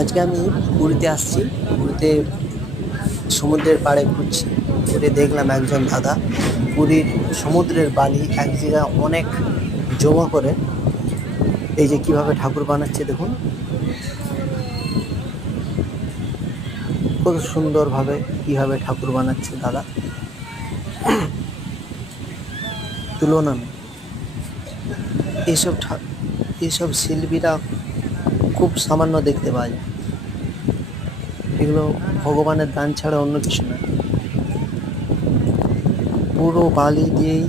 আজকে আমি পুরীতে আসছি। পুরীতে সমুদ্রের পাড়ে ঘুরছি। ঘুরে দেখলাম একজন দাদা পুরীর সমুদ্রের বালি এক জায়গায় অনেক জমা করে এই যে কিভাবে ঠাকুর বানাচ্ছে দেখুন, কত সুন্দরভাবে কিভাবে ঠাকুর বানাচ্ছে দাদা, তুলনা নেই। এইসব এইসব শিল্পীরা খুব সামান্য দেখতে পাওয়া যায়। এগুলো ভগবানের দান ছাড়া অন্য কিছু নয়। পুরো বালি দিয়েই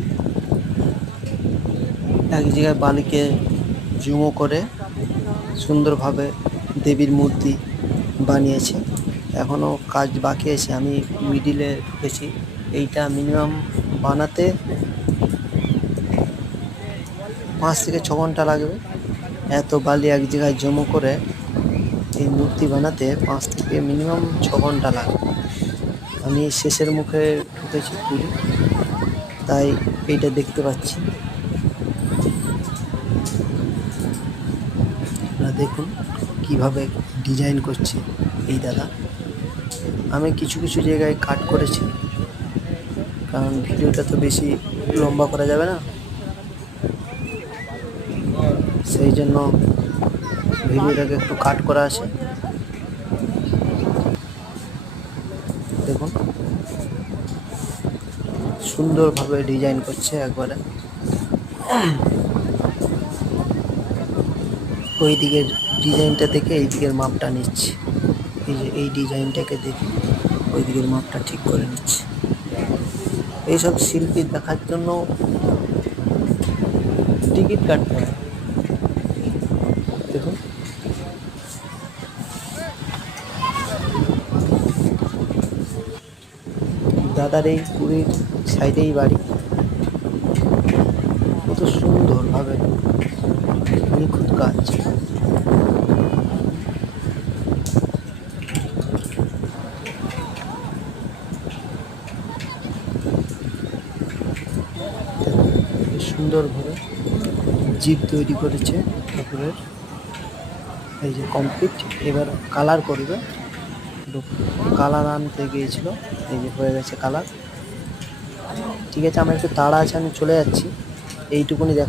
এক জায়গায় বালিকে জুমো করে সুন্দরভাবে দেবীর মূর্তি বানিয়েছে। এখনও কাজ বাকি আছে, আমি মিডিলে ঢুকেছি। এইটা মিনিমাম বানাতে 5 থেকে 6 ঘন্টা লাগবে। এত বালি এক জায়গায় জমো করে এই মূর্তি বানাতে 5 থেকে মিনিমাম 6 ঘন্টা লাগবে। আমি শেষের মুখে ঢুকেছি পুরী, তাই এইটা দেখতে পাচ্ছি। আপনারা দেখুন কিভাবে ডিজাইন করছে এই দাদা। আমি কিছু কিছু জায়গায় কাট করেছি, কারণ ভিডিওটা তো বেশি লম্বা করা যাবে না, সেই জন্য ভিডিওটাকে একটু কাট করা আছে। দেখুন সুন্দরভাবে ডিজাইন করছে একবারে। ওই দিকের ডিজাইনটা দেখে এই দিকের মাপটা নিচ্ছে। এই যে এই ডিজাইনটাকে দেখে ওই দিকের মাপটা ঠিক করে নিচ্ছে। এইসব শিল্পী দেখার জন্য টিকিট কাটতে হয়। দেখুন দাদার এই পুরীর সাইডেই বাড়ি। কত সুন্দরভাবে নিখুঁত কাজ। সুন্দরভাবে জিপ তৈরি করেছে ঠাকুরের। এই যে কমপ্লিট, এবার কালার করবে। কালার আনতে গিয়েছিল, এই যে হয়ে গেছে কালার। ঠিক আছে, আমার একটু তাড়া আছে, আমি চলে যাচ্ছি। এইটুকুনি দেখা।